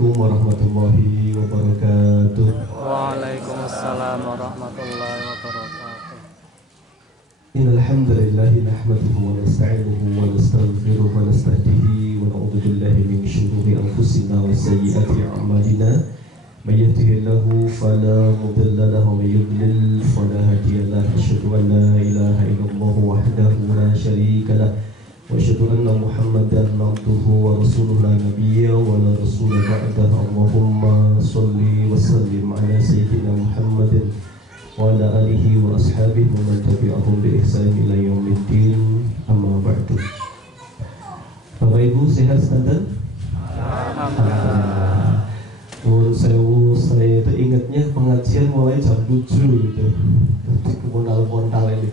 Assalamualaikum warahmatullahi wabarakatuh. Waalaikumsalam warahmatullahi wabarakatuh. Innal hamdalillah nahmaduhu wa nasta'inuhu wa nastaghfiruhu wa nastahdihi wa na'udzu billahi min shururi anfusina wa sayyiati a'malina. May yahdihillahu fala mudilla lahu wa may yudlil fala hadiya lahu. Asyhadu an la ilaha illallah wahdahu la syarika lahu wa asyhadu anna Muhammadan abduhu wa rasuluhu la nabiyya wa la rasula ba'dahu. Allahumma shalli wa sallim ala sayyidina Muhammadin wa ala alihi wa ashabihi wa man tabi'ahum bi ihsan ila yaumiddin. Amma ba'du. Bapak Ibu sehat standar? Alhamdulillah. Saya itu ingatnya pengajian mulai jam 7 gitu. Pontal ini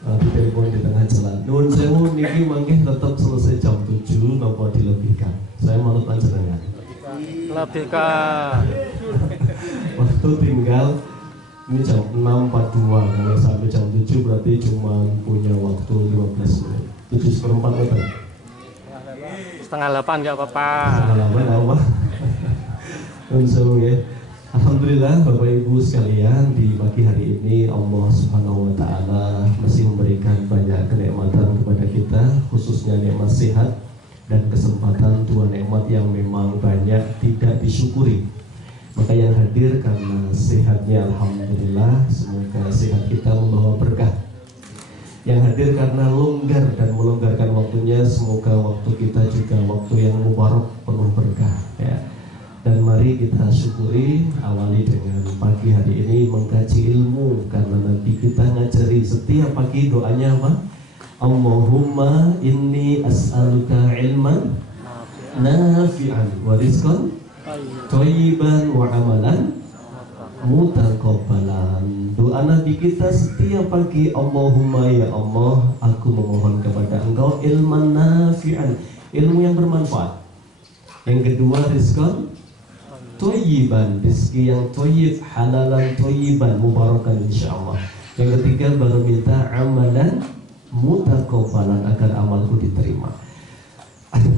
di telepon di tengah jalan. Nuwun sewu niki mangke tetap selesai jam 7 napa dilebihkan. Saya manut panjenengan. Lebihkan. Waktu tinggal ini jam 6.42, kalau sampai jam 7 berarti cuma punya waktu 15 menit. 7/4 meter. Setengah 8 nggak apa-apa. Setengah 8 apa? Ya. Alhamdulillah Bapak Ibu sekalian, di pagi hari ini Allah Subhanahu wa taala masih memberikan banyak kenikmatan kepada kita, khususnya nikmat sehat dan kesempatan, dua nikmat yang memang banyak tidak disyukuri. Maka yang hadir karena sehatnya alhamdulillah, semoga sehat kita membawa berkah. Yang hadir karena longgar dan melonggarkan waktunya, semoga waktu kita juga waktu yang mubarak penuh berkah ya. Dan mari kita syukuri, awali dengan pagi hari ini mengkaji ilmu, karena nanti kita ngajari setiap pagi doanya apa? Allahumma inni as'aluka ilman nafi'an wa rizqan thayyiban wa amalan mutaqabbalan. Doa Nabi kita setiap pagi, Allahumma ya Allah, aku memohon kepada Engkau ilman nafi'an, ilmu yang bermanfaat. Yang kedua rizqan thayyiban, rezeki yang thayyib, halalan thayyiban, mubarakan insyaallah. Yang ketiga baru minta amalan mutaqabbalan, agar amalku diterima.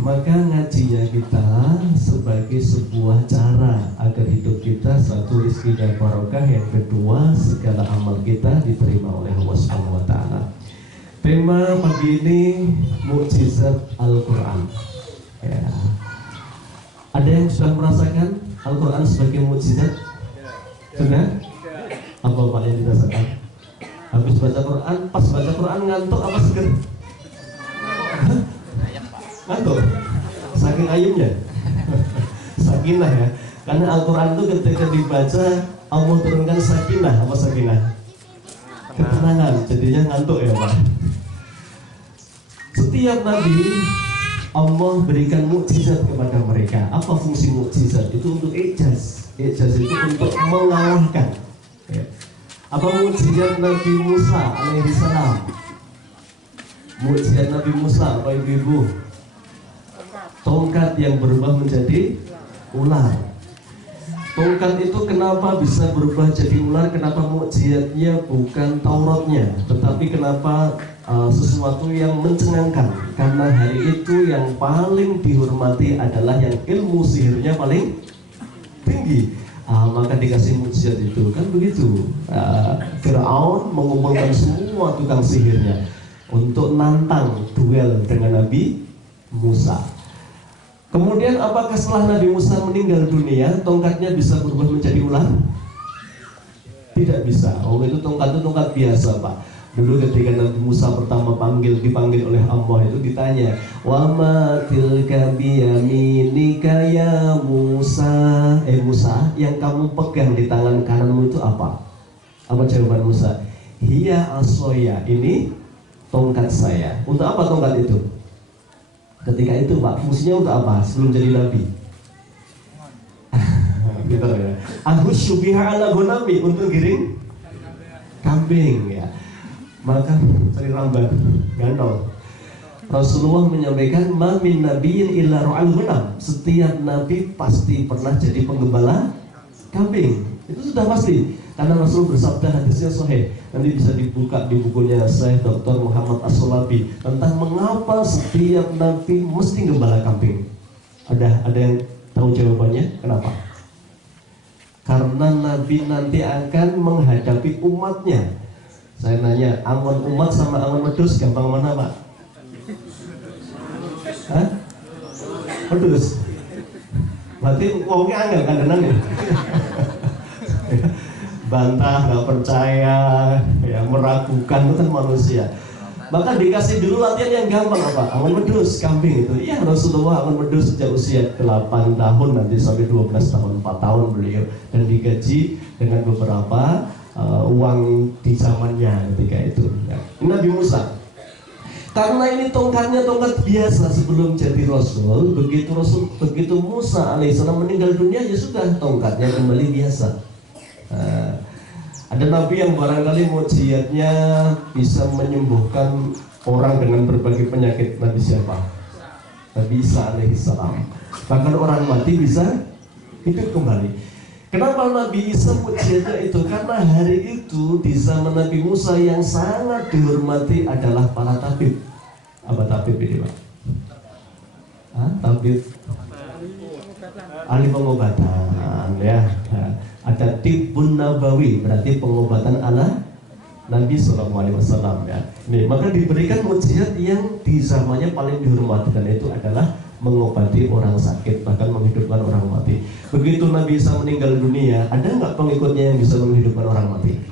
Maka ngajinya kita sebagai sebuah cara agar hidup kita, satu rezekinya barokah, yang kedua segala amal kita diterima oleh Allah Subhanahu wa taala. Tema pagi ini mukjizat Al-Qur'an. Ya. Ada yang sudah merasakan Al-Quran sebagai mukjizat? Sudah? Apa Pak yang dirasakan? Habis baca Quran, pas baca Quran ngantuk apa seger? Ngantuk? Saking ayumnya? Sakinah ya. Karena Al-Quran itu ketika dibaca Allah turunkan sakinah. Apa sakinah? Ketenangan, jadinya ngantuk ya Pak. Setiap Nabi Allah berikan mukjizat kepada mereka. Apa fungsi mukjizat? Itu untuk ijaz. Ijaz itu untuk mengalahkan. Ya. Apa mukjizat Nabi Musa alaihi salam? Mukjizat Nabi Musa, apa ibu-ibu? Tongkat yang berubah menjadi ular. Tongkat itu kenapa bisa berubah jadi ular? Kenapa mukjizatnya bukan Tauratnya, tetapi kenapa sesuatu yang mencengangkan? Karena hari itu yang paling dihormati adalah yang ilmu sihirnya paling tinggi. Maka dikasih mukjizat itu, kan begitu. Fir'aun mengumpulkan semua tukang sihirnya untuk nantang duel dengan Nabi Musa. Kemudian apakah setelah Nabi Musa meninggal dunia tongkatnya bisa berubah menjadi ular? Tidak bisa. Itu tongkat itu tongkat biasa Pak. Dulu ketika Nabi Musa pertama dipanggil oleh Allah, itu ditanya, wa ma tilka biyaminika ya Musa. Musa, yang kamu pegang di tangan kananmu itu apa? Apa jawaban Musa? Hiya asoya, ini tongkat saya. Untuk apa tongkat itu? Ketika itu Pak, fungsinya untuk apa sebelum jadi Nabi? Gitu ya. Ahus syubiha ala gunami, untuk giring kambing ya. Maka cari rambat gandol. Rasulullah menyampaikan ma min nabiyyin illa ra'al ghanam. Setiap nabi pasti pernah jadi penggembala kambing. Itu sudah pasti. Karena Rasul bersabda, hadisnya sahih. Nanti bisa dibuka di bukunya Syekh Dr. Muhammad As-Sulabi tentang mengapa setiap nabi mesti gembala kambing. Ada yang tahu Tahu jawabannya? Kenapa? Karena Nabi nanti akan menghadapi umatnya. Saya nanya, angon umat sama angon wedhus gampang mana Pak? Hah? Wedhus? Berarti wongnya angel kandenan ya? Bantah, nggak percaya, ya meragukan, itu kan manusia. Maka dikasih dulu latihan yang gampang apa? Angon wedhus, kambing itu. Iya, Rasulullah angon wedhus sejak usia 8 tahun nanti sampai 12 tahun, 4 tahun beliau, dan digaji dengan beberapa uang di zamannya ketika itu. Ya. Nabi Musa. Karena ini tongkatnya tongkat biasa sebelum jadi Rasul, begitu Musa alaihissalam meninggal dunia, ya sudah tongkatnya kembali biasa. Ada nabi yang barangkali mukjizatnya bisa menyembuhkan orang dengan berbagai penyakit. Nabi siapa? Nabi Isa alaihissalam. Bahkan orang mati bisa hidup kembali. Kenapa Nabi Isa mukjizatnya itu? Karena hari itu di zaman Nabi Musa yang sangat dihormati adalah para tabib. Apa tabib ini Pak? Tabib ahli pengobatan ya. Ada tibun nabawi, berarti pengobatan ala Nabi SAW ya. Nih, maka diberikan mukjizat yang di zamannya paling dihormati, dan itu adalah mengobati orang sakit, bahkan menghidupkan orang mati. Begitu Nabi Isa meninggal dunia, ada nggak pengikutnya yang bisa menghidupkan orang mati?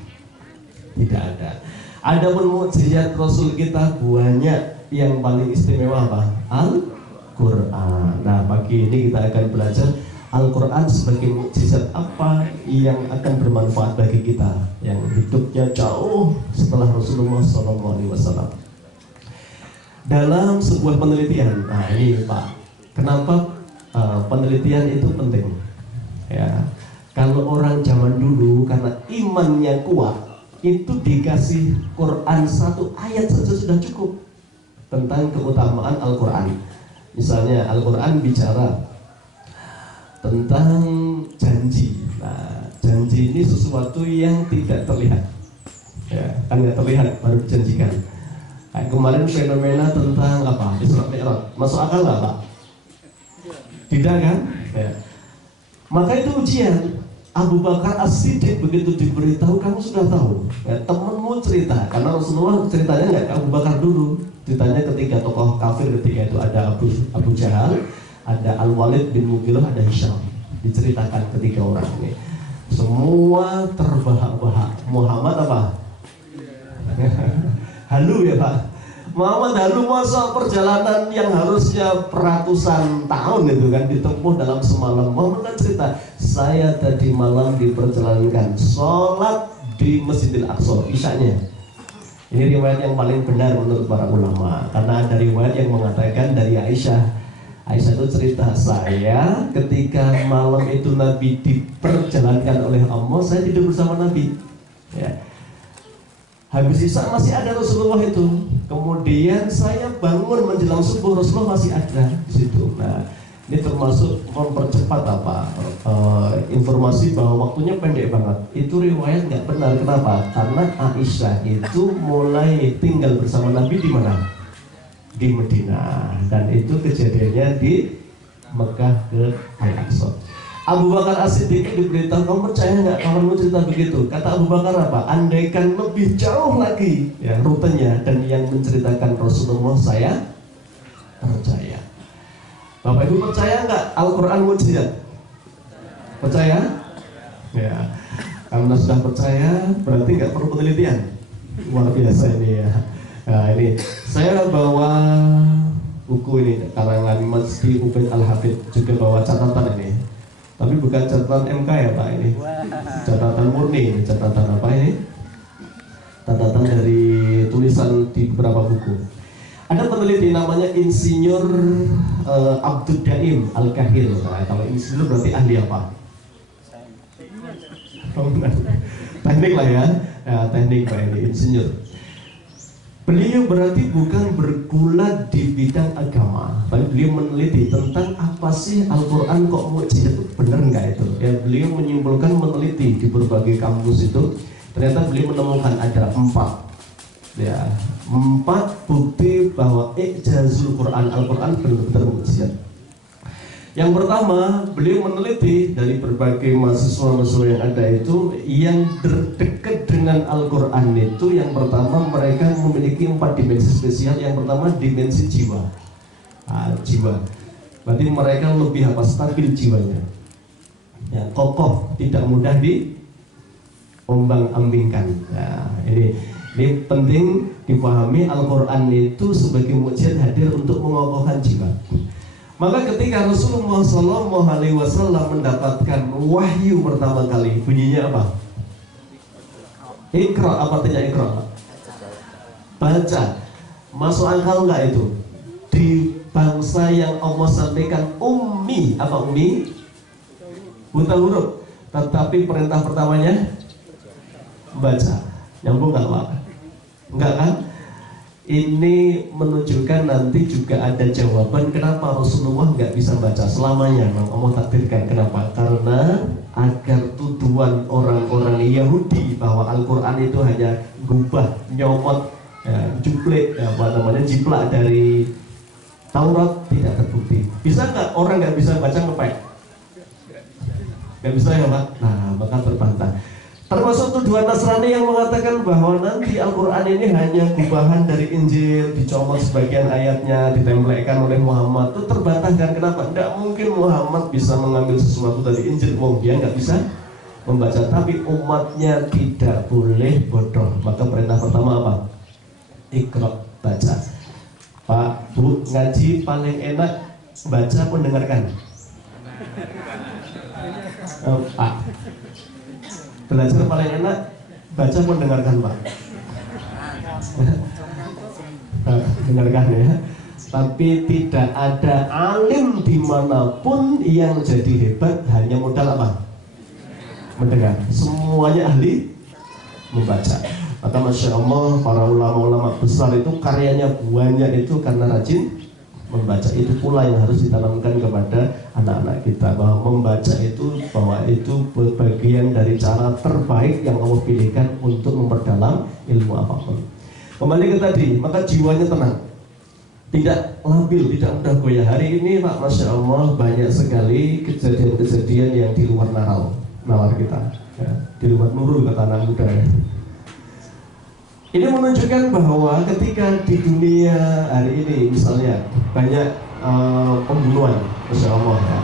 Tidak ada. Adapun mukjizat Rasul kita banyak, yang paling istimewa apa? Al-Quran. Nah, pagi ini kita akan belajar Al-Quran sebagai mukjizat apa yang akan bermanfaat bagi kita yang hidupnya jauh setelah Rasulullah SAW. Dalam sebuah penelitian, nah ini Pak, kenapa penelitian itu penting? Ya, kalau orang zaman dulu karena imannya kuat, itu dikasih Quran satu ayat saja sudah cukup tentang keutamaan Al-Quran. Misalnya Al-Quran bicara tentang janji. Nah, janji ini sesuatu yang tidak terlihat, ya, kan nggak terlihat baru dijanjikan. Nah, kemarin fenomena tentang apa? Isra Mi'raj, masuk akal nggak Pak? Tidak kan? Ya. Maka itu ujian. Abu Bakar As-Siddiq begitu diberitahu, kamu sudah tahu. Ya, temenmu cerita, karena Rasulullah ceritanya nggak ke Abu Bakar dulu. Ceritanya ketika tokoh kafir ketika itu ada Abu Jahal, ada Al-Walid bin Mughirah, ada Hisham. Diceritakan ketiga orang ini. Semua terbahak-bahak. Muhammad apa? Halu ya Pak. Muhammad halu, masa perjalanan yang harusnya ratusan tahun itu kan ditempuh dalam semalam. Muhammad kan cerita, saya tadi malam diperjalankan sholat di Masjidil Aqsa, isyanya. Ini riwayat yang paling benar menurut para ulama, karena ada riwayat yang mengatakan dari Aisyah. Aisyah itu cerita, saya ketika malam itu Nabi diperjalankan oleh Allah, saya tidur bersama Nabi. Ya. Habis Isya masih ada Rasulullah itu. Kemudian saya bangun menjelang subuh, Rasulullah masih ada di situ. Nah, ini termasuk mempercepat apa? Informasi bahwa waktunya pendek banget. Itu riwayat nggak benar. Kenapa? Karena Aisyah itu mulai tinggal bersama Nabi di mana? Di Medina, dan itu kejadiannya di Mekah ke Al-Aqsa. Abu Bakar As-Siddiq diberitahu, kamu percaya nggak kawanmu cerita begitu? Kata Abu Bakar apa? Andaikan lebih jauh lagi ya rutenya dan yang menceritakan Rasulullah, saya percaya. Bapak Ibu percaya nggak Al-Quran mukjizat? Percaya? Ya, karena sudah percaya berarti nggak perlu penelitian. Luar biasa ini ya. Nah, ini saya bawa buku ini karangan Masdi Ubaid Al-Hafidh, juga bawa catatan ini. Tapi bukan catatan MK ya Pak, ini catatan murni. Catatan apa ini? Catatan dari tulisan di beberapa buku. Ada peneliti namanya Insinyur Abdul Daim Al-Kahil. Nah, kalau insinyur berarti ahli apa? Teknik lah ya, teknik Pak ini, insinyur. Beliau berarti bukan bergulat di bidang agama, tapi beliau meneliti tentang apa sih Al-Quran kok mukjizat, benar nggak itu? Ya, beliau menyimpulkan, meneliti di berbagai kampus itu, ternyata beliau menemukan ada 4 bukti bahwa ijazul Quran, Al-Quran benar-benar mukjizat. Yang pertama, beliau meneliti dari berbagai mahasiswa-mahasiswa yang ada itu, yang dekat dengan Al-Quran itu, yang pertama mereka memiliki 4 dimensi spesial. Yang pertama dimensi jiwa. Jiwa. Berarti mereka lebih stabil jiwanya. Ya, kokoh, tidak mudah diombang-ambingkan. Nah, ini penting dipahami. Al-Quran itu sebagai mukjizat hadir untuk mengokohkan jiwa. Maka ketika Rasulullah SAW mendapatkan wahyu pertama kali, bunyinya apa? Iqra, apa artinya Iqra? Baca. Masuk akal nggak itu? Di bangsa yang Allah sampaikan ummi, apa ummi? Buta huruf. Tetapi perintah pertamanya baca. Nyambung nggak Pak? Enggak kan? Ini menunjukkan nanti juga ada jawaban kenapa Rasulullah nggak bisa baca selamanya. Memang Allah takdirkan. Kenapa? Karena agar tuduhan orang-orang Yahudi bahwa Al-Quran itu hanya gubah, nyomot, juplik, jiplak dari Taurat tidak terbukti. Bisa nggak orang nggak bisa baca ngepek? Nggak bisa ya Pak? Nah, maka terbantah. Termasuk tuduhan Nasrani yang mengatakan bahwa nanti Al-Quran ini hanya gubahan dari Injil, dicomot sebagian ayatnya, ditempelkan oleh Muhammad. Itu terbantahkan. Kenapa? Tidak mungkin Muhammad bisa mengambil sesuatu dari Injil. Dia nggak bisa membaca. Tapi umatnya tidak boleh bodoh. Maka perintah pertama apa? Iqra, baca. Pak, Bu, ngaji paling enak baca mendengarkan. Pak, belajar paling enak baca mendengarkan Pak. Dengarkan ya. Tapi tidak ada alim dimanapun yang jadi hebat hanya modal apa? Mendengar. Semuanya ahli membaca. Maka Masya Allah, para ulama-ulama besar itu karyanya banyak itu karena rajin membaca. Itu pula yang harus ditanamkan kepada anak-anak kita, bahwa membaca itu, bahwa itu bagian dari cara terbaik yang Allah pilihkan untuk memperdalam ilmu apapun. Kembali ke tadi, maka jiwanya tenang, tidak labil, tidak mudah goyah. Hari ini Pak, Masya Allah, banyak sekali kejadian-kejadian yang di luar nalar kita, ya, di luar nurul kata anak muda ya. Ini menunjukkan bahwa ketika di dunia hari ini misalnya banyak pembunuhan, Masya Allah ya,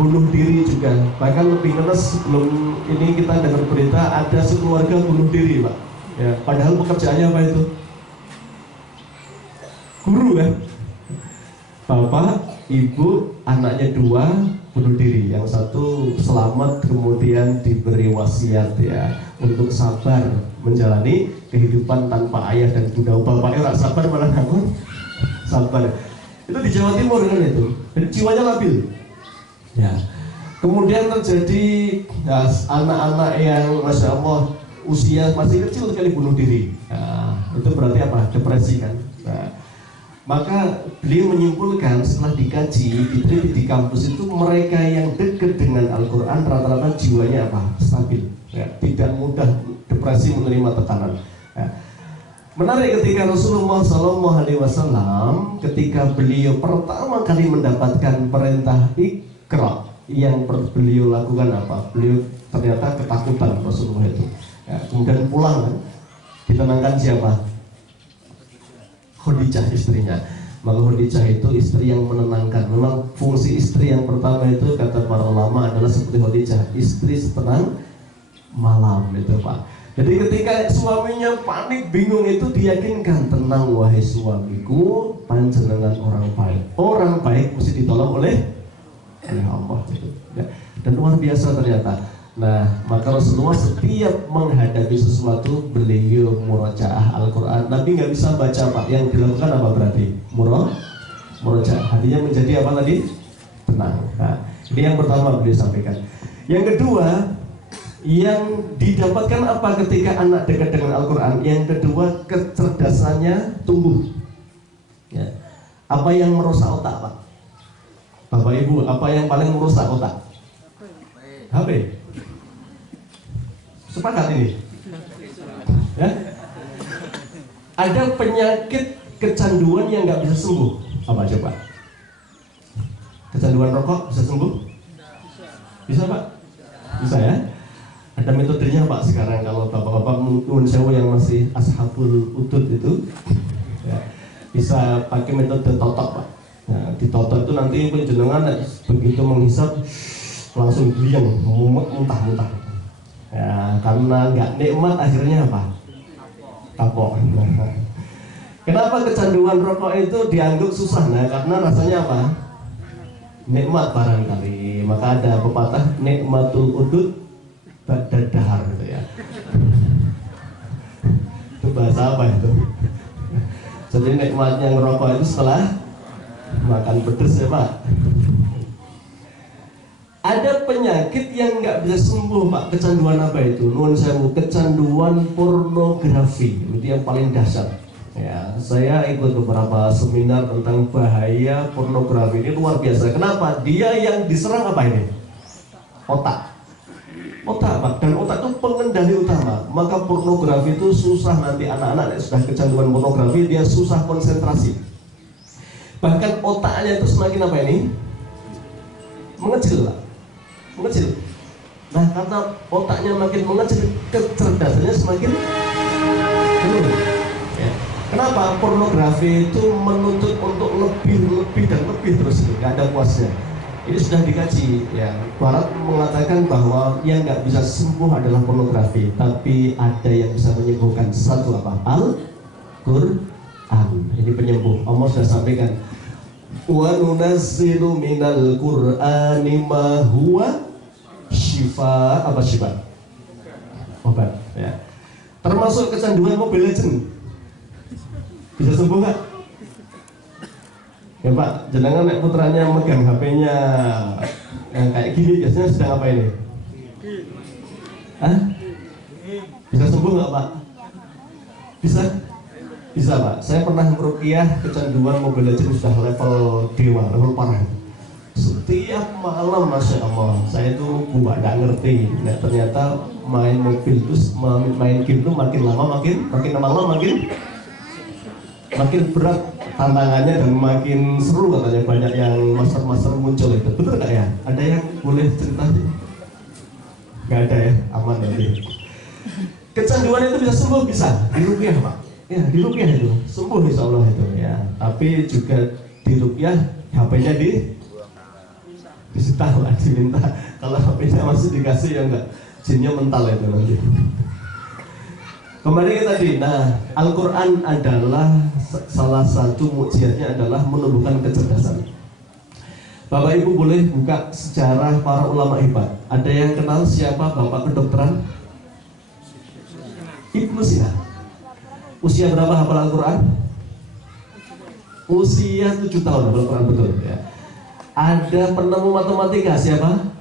bunuh diri juga. Bahkan lebih keras, sebelum ini kita dengar berita ada sekeluarga bunuh diri Pak ya, padahal pekerjaannya apa itu? Guru kan? Bapak, ibu, anaknya 2 bunuh diri. Yang satu selamat kemudian diberi wasiat ya untuk sabar menjalani kehidupan tanpa ayah dan bunda. Bapaknya nggak sabar malah ngomong sabar. Itu di Jawa Timur kan itu. Jadi jiwanya labil. Ya. Kemudian terjadi ya, anak-anak yang Masya Allah usia masih kecil sekali bunuh diri. Nah, itu berarti apa? Depresi kan. Nah, maka beliau menyimpulkan setelah dikaji, diteliti di kampus itu mereka yang dekat dengan Al-Quran rata-rata jiwanya apa? Stabil, ya, tidak mudah depresi, menerima tekanan. Ya. Menarik ketika Rasulullah SAW ketika beliau pertama kali mendapatkan perintah Iqra, yang beliau lakukan apa? Beliau ternyata ketakutan Rasulullah itu. Ya, kemudian pulang kan, ditenangkan siapa? Khadijah istrinya. Maka Khadijah itu istri yang menenangkan. Memang fungsi istri yang pertama itu kata para ulama adalah seperti Khadijah, istri setenang malam itu Pak. Jadi ketika suaminya panik bingung itu diyakinkan, tenang wahai suamiku, panjenengan orang baik. Orang baik mesti ditolong oleh Allah itu. Dan luar biasa ternyata. Nah, maka Rasulullah setiap menghadapi sesuatu beliau murajaah Al-Quran. Nabi nggak bisa baca Pak. Yang dilakukan apa berarti? Murajaah. Hatinya menjadi apa tadi? Tenang. Nah, ini yang pertama beliau sampaikan. Yang kedua, yang didapatkan apa ketika anak dekat dengan Al-Quran? Yang kedua, kecerdasannya tumbuh. Ya. Apa yang merusak otak Pak? Bapak Ibu, apa yang paling merusak otak? HP. Sepakat ini? Ya? Ada penyakit kecanduan yang nggak bisa sembuh. Apa coba? kecanduan rokok bisa sembuh? Bisa Pak? Bisa ya? Ada metodenya Pak sekarang kalau bapak-bapak mungkin sewu yang masih ashabul udud itu ya, bisa pakai metode totok Pak. Nah, di totok itu nanti penjenengan begitu menghisap langsung diam, muntah-muntah. Ya, karena nggak nikmat akhirnya apa? Kapok. Kenapa kecanduan rokok itu dianggap susah? Nah, karena rasanya apa? Nikmat barangkali. Maka ada pepatah nikmatul udud ba'da dahar gitu ya. Itu bahasa apa itu? Jadi nikmatnya ngerokok itu setelah makan pedes ya Pak. Ada penyakit yang nggak bisa sembuh Pak. Kecanduan apa itu? Nuwun sewu, kecanduan pornografi. Itu yang paling dahsyat. Ya, saya ikut beberapa seminar tentang bahaya pornografi. Ini luar biasa. Kenapa? Dia yang diserang apa ini? Otak. Otak Pak. Dan otak itu pengendali utama. Maka pornografi itu susah nanti anak-anak yang sudah kecanduan pornografi, dia susah konsentrasi. Bahkan otaknya itu semakin apa ini? Mengecil Pak. Mengecil. Nah, karena otaknya makin mengecil, kecerdasannya semakin menurun. Ya. Kenapa? Pornografi itu menuntut untuk lebih dan lebih terus, nggak ada puasnya. Ini sudah dikaji. Ya, Barat mengatakan bahwa yang nggak bisa sembuh adalah pornografi, tapi ada yang bisa menyembuhkan. Satu apa? Al-Quran. Ini penyembuh. Allah sudah sampaikan. Wa nunazzilu minal Qur'ani ma huwa syifa. Apa syifa? Obat ya. Termasuk kecanduan Mobile Legends. Bisa sembuh nggak? Ya Pak, jenengan nek putranya megang HP-nya yang kayak gini biasanya sedang apa ini? Hah? Bisa sembuh nggak Pak? Bisa? Bisa Pak, saya pernah meruqyah kecanduan Mobile Legends sudah level dewa, level parah. Setiap malam Masya Allah, saya tuh gua nggak ngerti. Nah, ternyata main mobil terus main game tuh makin lama makin lama makin berat tantangannya dan makin seru katanya, banyak yang master muncul itu. Betul nggak ya? Ada yang boleh cerita? Nggak ada ya, aman nanti. Kecanduan itu bisa sembuh, bisa diruqyah Pak. Ya, diruqyah itu sembuh insya Allah itu ya. Tapi juga diruqyah HP-nya disita lah, diminta. Kalau HP-nya masih dikasih ya enggak, jinnya mental itu nanti. Kembali ke tadi. Nah, Al-Quran adalah salah satu mukjizatnya adalah menumbuhkan kecerdasan. Bapak Ibu boleh buka sejarah para ulama hebat. Ada yang kenal siapa bapak kedokteran? Ibnu Sina. Usia berapa hafal Al-Quran? Usia 7 tahun hafal Al-Quran, betul ya. Ada penemu matematika siapa?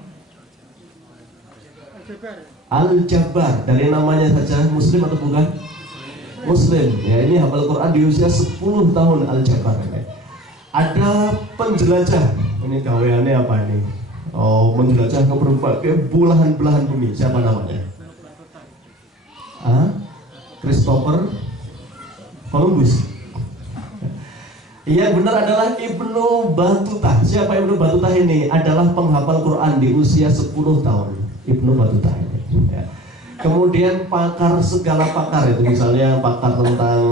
Al-Jabbar. Dari namanya saja Muslim atau bukan? Muslim ya. Ini hafal Quran di usia 10 tahun Al-Jabbar ya. Ada penjelajah. Ini gaweannya apa ini? Oh, menjelajah ke berbagai belahan-belahan bumi. Siapa namanya? Christopher Columbus. Iya benar, adalah Ibnu Battuta. Siapa Ibnu Battuta ini? Adalah penghafal Quran di usia 10 tahun. Ibnu Battuta ini ya. Kemudian pakar segala pakar itu, misalnya pakar tentang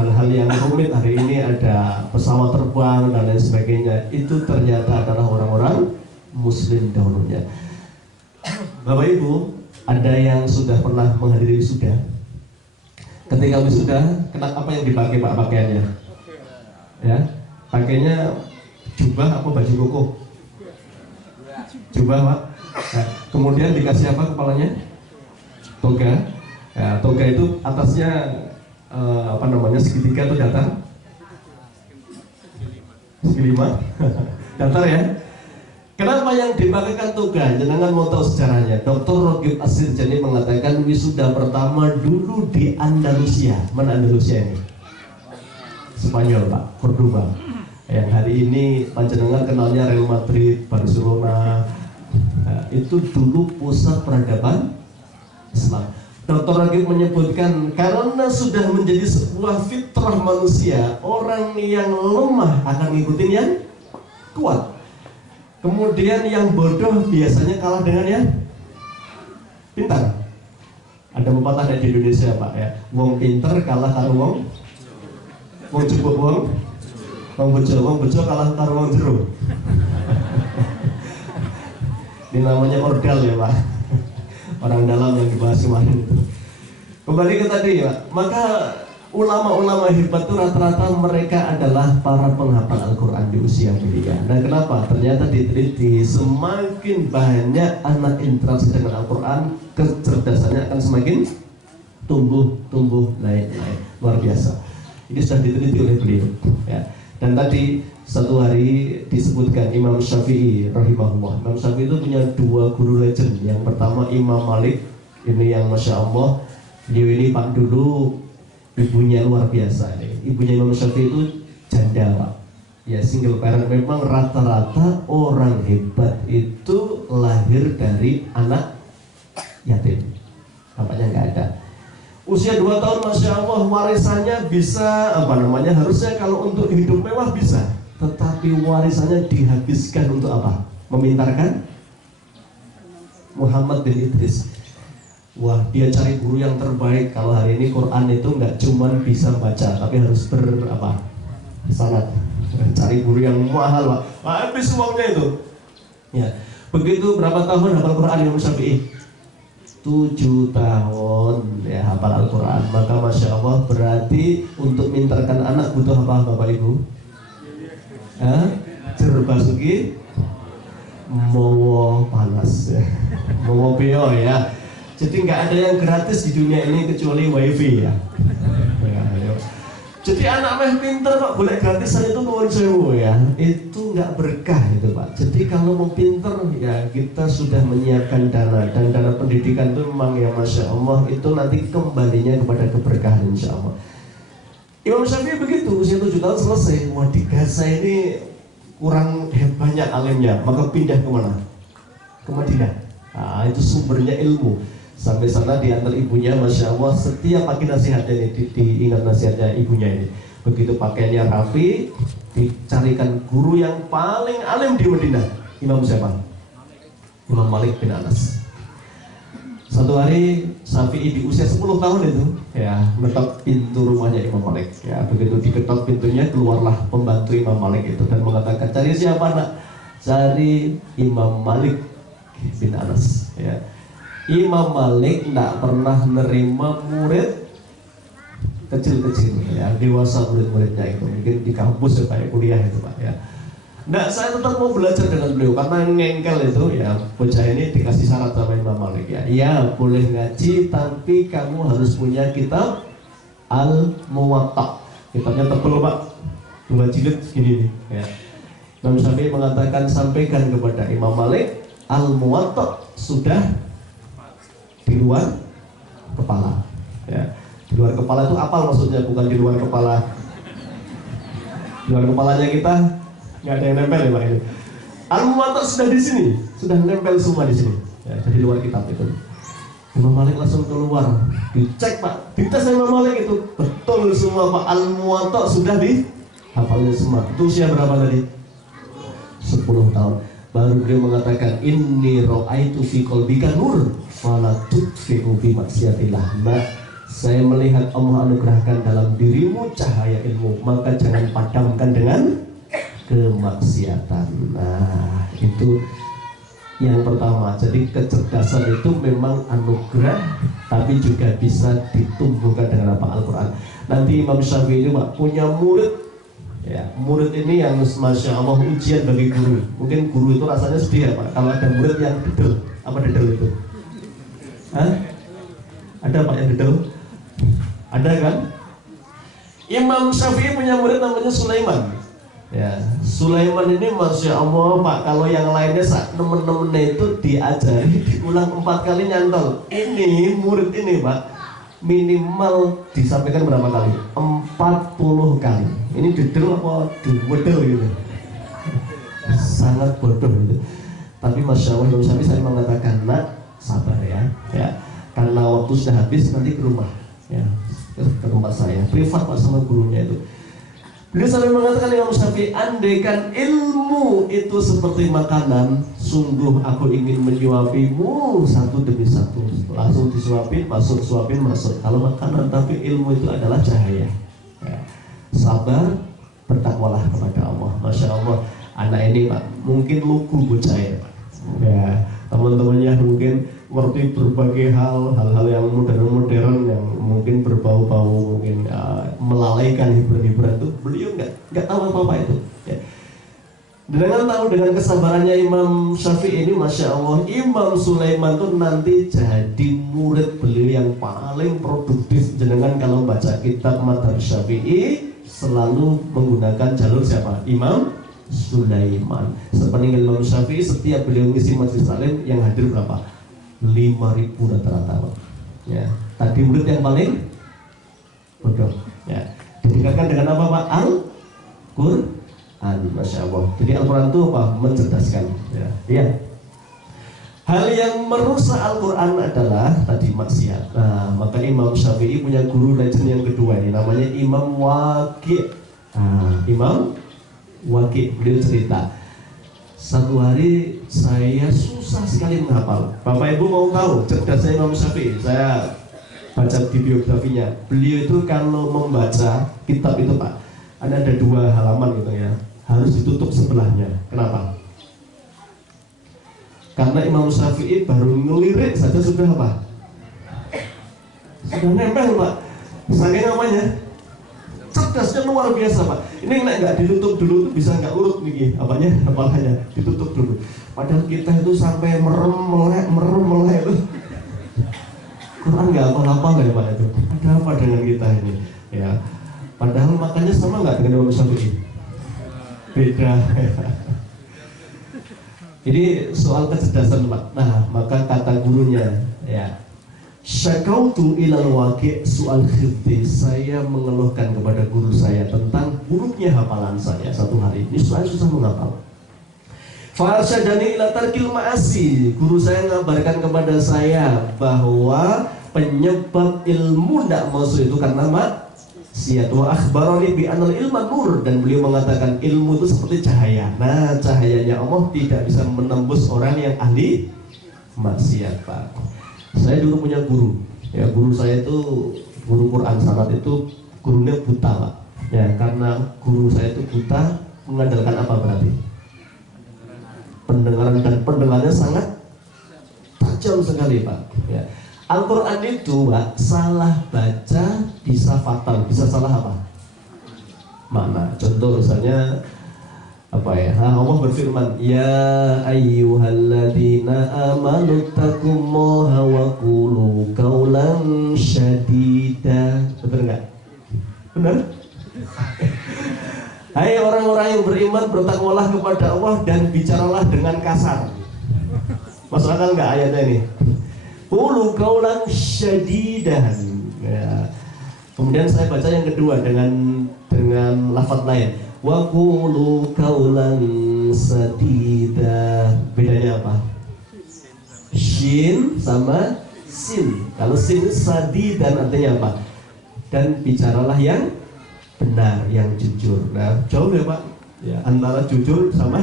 hal-hal yang rumit hari ini, ada pesawat terbang dan lain sebagainya. Itu ternyata adalah orang-orang Muslim dahulunya. Bapak Ibu, ada yang sudah pernah menghadiri wisuda? Ketika wisuda, apa yang dipakai Pak pakaiannya? Ya, pakainya jubah apa baju koko? Jubah Pak. Nah, kemudian dikasih apa kepalanya? Toga. Ya, toga itu atasnya segitiga atau datar? Segi 5. Datar ya. Kenapa yang dimakaikan toga? Jangan mau tahu sejarahnya. Dr. Ragib As-Sirjani mengatakan wisuda pertama dulu di Andalusia. Mana Andalusia ini? Spanyol Pak, Cordoba. Yang hari ini panjenengan kenalnya Real Madrid, Barcelona. Nah, itu dulu pusat peradaban Islam. Dr. Ragib menyebutkan karena sudah menjadi sebuah fitrah manusia, orang yang lemah akan ngikutin yang kuat. Kemudian yang bodoh biasanya kalah dengan yang pintar. Ada pepatah di Indonesia Pak ya, wong pinter kalah karo wong cukup wong bejo kalah karo wong jero. Ini namanya ordal ya Pak, orang dalam yang dibahas kemarin itu. Kembali ke tadi Pak, maka ulama-ulama hebat itu rata-rata mereka adalah para penghafal Al-Quran di usia muda. Nah kenapa? Ternyata diteliti semakin banyak anak interaksi dengan Al-Quran, kecerdasannya akan semakin tumbuh naik. Luar biasa. Ini sudah diteliti oleh beliau ya. Dan tadi satu hari disebutkan Imam Syafi'i rahimahullah. Imam Syafi'i itu punya dua guru legend. Yang pertama Imam Malik, ini yang Masya Allah, beliau ini Pak dulu ibunya luar biasa nih. Ibunya Imam Syafi'i itu janda Pak. Ya single parent. Memang rata-rata orang hebat itu lahir dari anak yatim. Bapaknya nggak ada. Usia 2 tahun Masya Allah warisannya bisa harusnya kalau untuk hidup mewah bisa. Tetapi warisannya dihabiskan untuk apa? Memintarkan Muhammad bin Idris. Wah, dia cari guru yang terbaik. Kalau hari ini Quran itu nggak cuma bisa baca, tapi harus sanad. Cari guru yang mahal, Pak. Habis uangnya itu. Ya, begitu berapa tahun hafal Quran Imam Syafi'i? 7 tahun ya hafal Al-Quran. Maka Masya Allah berarti untuk mintarkan anak butuh apa Bapak Ibu? Jerbasuki mowo panas ya. Mowo beo ya. Jadi nggak ada yang gratis di dunia ini kecuali wifi ya. Jadi anak meh pinter kok boleh gratisan itu nuwun sewu ya. Itu nggak berkah itu Pak. Jadi kalau mau pinter ya kita sudah menyiapkan dana, dan dana pendidikan itu memang ya Masya Allah itu nanti kembalinya kepada keberkahan insya Allah. Imam Syafi'i begitu usia 7 tahun selesai. Wah di Gaza ini kurang banyak alimnya, maka pindah kemana? Ke Madinah. Nah itu sumbernya ilmu. Sampai sana diantar ibunya, Masya Allah setiap pagi nasihatnya ini diingat nasihatnya ibunya ini. Begitu pakaiannya rapi, dicarikan guru yang paling alim di Madinah. Imam siapa? Imam Malik bin Anas. Satu hari Syafi'i di usia 10 tahun itu ya mengetok pintu rumahnya Imam Malik. Ya begitu diketok pintunya keluarlah pembantu Imam Malik itu dan mengatakan, cari siapa nak? Cari Imam Malik bin Anas. Ya. Imam Malik tidak pernah menerima murid kecil-kecil ya, dewasa murid-muridnya itu mungkin di kampus ya kayak kuliah itu Pak ya. Nah saya tetap mau belajar dengan beliau karena ngengkel itu ya. Bocah ini dikasih syarat sama Imam Malik ya. Iya boleh ngaji tapi kamu harus punya kitab Al-Muwatta. Kitabnya tebal Pak, 2 jilid segini nih ya. Imam Syafi'i mengatakan sampaikan kepada Imam Malik Al-Muwatta sudah di luar kepala ya. Di luar kepala itu apal maksudnya, bukan di luar kepala. Di luar kepalanya kita nggak ada yang nempel ya Pak ini. Al-Muwatta sudah di sini, sudah nempel semua di sini ya, jadi luar kitab itu. Imam Malik langsung keluar, dicek Pak, dites Imam Malik itu betul semua Pak, Al-Muwatta sudah dihafalnya semua. Itu usia berapa tadi? 10 tahun. Baru beliau mengatakan inni ra'aitu fi qalbika nur fala tudfi'u bi maksiatillah. Nah, saya melihat Allah anugerahkan dalam dirimu cahaya ilmu, maka jangan padamkan dengan kemaksiatan. Nah, itu yang pertama. Jadi kecerdasan itu memang anugerah, tapi juga bisa ditumbuhkan dengan apa? Al-Quran. Nanti Imam Syafi'i ini Pak punya murid. Ya, murid ini yang Masya Allah ujian bagi guru. Mungkin guru itu rasanya sedih ya Pak kalau ada murid yang dedel. Apa dedel itu? Hah? Ada Pak yang dedel? Ada kan? Imam Syafi'i punya murid namanya Sulaiman. Ya, Sulaiman ini Masya Allah Pak, kalau yang lainnya temen-temennya itu diajari diulang 4 kali nyantol. Ini murid ini Pak minimal disampaikan berapa kali? 40 kali. Ini dedel apa duwedel gitu. Sangat bodoh gitu. Tapi Masya Allah Imam Syafi'i saya mengatakan, nak sabar ya. Karena waktu sudah habis nanti ke rumah ya, ke tempat saya privat Pak sama gurunya itu. Beliau sampai mengatakan Imam Syafi'i, andaikan ilmu itu seperti makanan, sungguh aku ingin menyuapimu satu demi satu. Langsung disuapin, masuk, suapin, masuk. Kalau makanan, tapi ilmu itu adalah cahaya. Ya. Sabar, bertakwalah kepada Allah. Masya Allah, anak ini Pak, mungkin lugu bocah ya. Teman-temannya mungkin ngerti berbagai hal-hal yang modern yang mungkin berbau-bau mungkin melalaikan hiburan-hiburan itu, beliau nggak tahu apa-apa itu ya. Dengan tahu dengan kesabarannya Imam Syafi'i ini, Masya Allah, Imam Sulaiman itu nanti jadi murid beliau yang paling produktif. Jenengan kalau baca kitab Madhab Syafi'i selalu menggunakan jalur siapa? Imam Sulaiman. Sepeninggal Imam Syafi'i, setiap beliau ngisi majelis taklim yang hadir berapa? 5.000 rata-rata. Ya, tadi murid yang paling bodoh. Ya, ditingkatkan dengan apa Pak? Al-Quran, Masya Allah. Jadi Al-Quran itu apa? Mencerdaskan. Ya, iya. Hal yang merusak Al-Quran adalah tadi maksiat. Nah, maka Imam Syafi'i punya guru legend yang kedua ini, namanya Imam Waqi'. Imam Waqi', beliau cerita, satu hari saya susah sekali menghafal. Bapak Ibu mau tahu cerdasnya Imam Syafi'i? Saya baca di biografinya. Beliau itu kalau membaca kitab itu Pak, ada 2 halaman gitu ya, harus ditutup sebelahnya. Kenapa? Karena Imam Syafi'i baru ngelirik saja sudah apa? Sudah nempel Pak. Saking namanya cerdasnya luar biasa Pak. Ini nggak ditutup dulu tuh bisa nggak urut nih apanya, kepalanya ditutup dulu. Padahal kita itu sampai merem melek itu. Quran nggak apa-apa ya Pak itu. Ada apa dengan kita ini? Ya. Padahal makanya sama nggak dengan Imam Syafi'i? Beda. Ini soal kecerdasan Pak. Nah, maka kata gurunya ya, syakautu ilal Waqi' soal khifdi, saya mengeluhkan kepada guru saya tentang buruknya hafalan saya satu hari ini, saya susah menghafal. Farsyadani ila tarkil ma'asi, guru saya mengabarkan kepada saya bahwa penyebab ilmu tidak masuk itu karena maksiat. Wa akhbarani bi anal ilma nur, dan beliau mengatakan ilmu itu seperti cahaya. Nah, cahayanya Allah tidak bisa menembus orang yang ahli maksiat Pak. Saya dulu punya guru, ya guru saya itu guru Quran sangat, itu gurunya buta Pak. Ya, karena guru saya itu buta, mengandalkan apa berarti? Pendengaran, dan pendengarannya sangat tajam sekali Pak. Ya. Al-Quran itu Pak, salah baca bisa fatal, bisa salah apa? Makna. Contoh misalnya apa ya? Allah berfirman, ya ayyuhalladzina amanu taqullaha wa qulu qawlan syadida. Betul enggak? Benar? Hai orang-orang yang beriman, bertakwalah kepada Allah dan bicaralah dengan kasar. Masuk akal enggak ayatnya ini? Qulu qawlan syadidan. Ya. Kemudian saya baca yang kedua dengan lafaz lain. Wa qulu qawlan sadida. Bedanya apa? Shin sama sin. Kalau sin sadidan artinya apa? Dan bicaralah yang benar, yang jujur. Nah, jauh ya Pak. Ya, antara jujur sama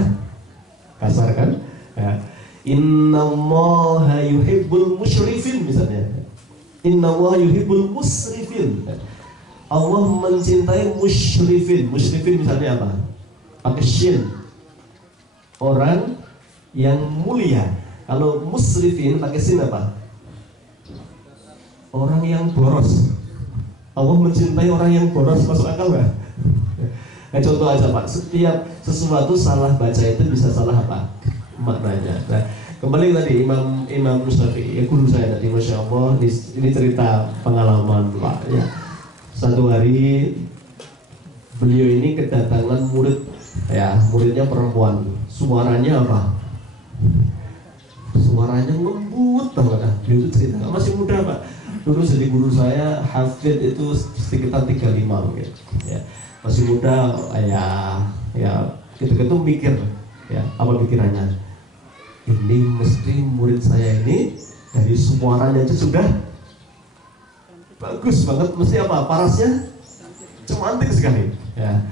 kasar kan? Ya. Innallaha yuhibbul musyrifin misalnya. Innallaha yuhibbul musrifin. Allah mencintai musyrifin. Musyrifin misalnya apa? Pakai shin. Orang yang mulia. Kalau musrifin pakai sin apa? Orang yang boros. Allah mencintai orang yang boros, masuk akal nggak? Nah, contoh aja Pak, setiap sesuatu salah baca itu bisa salah apa? Maknanya. Nah, kembali tadi Imam Syafi'i, guru saya tadi, Masya Allah, ini cerita pengalaman Pak ya. Satu hari beliau ini kedatangan murid, ya muridnya perempuan. Suaranya apa? Suaranya lembut banget. Beliau itu cerita, masih muda Pak. Dulu jadi guru saya hafid itu sekitar 35 mungkin. Ya, masih muda, ya gitu-gitu mikir, ya apa pikirannya? Ini mesti murid saya ini dari suaranya aja sudah bagus banget, mesti apa? Parasnya cantik sekali. Ya.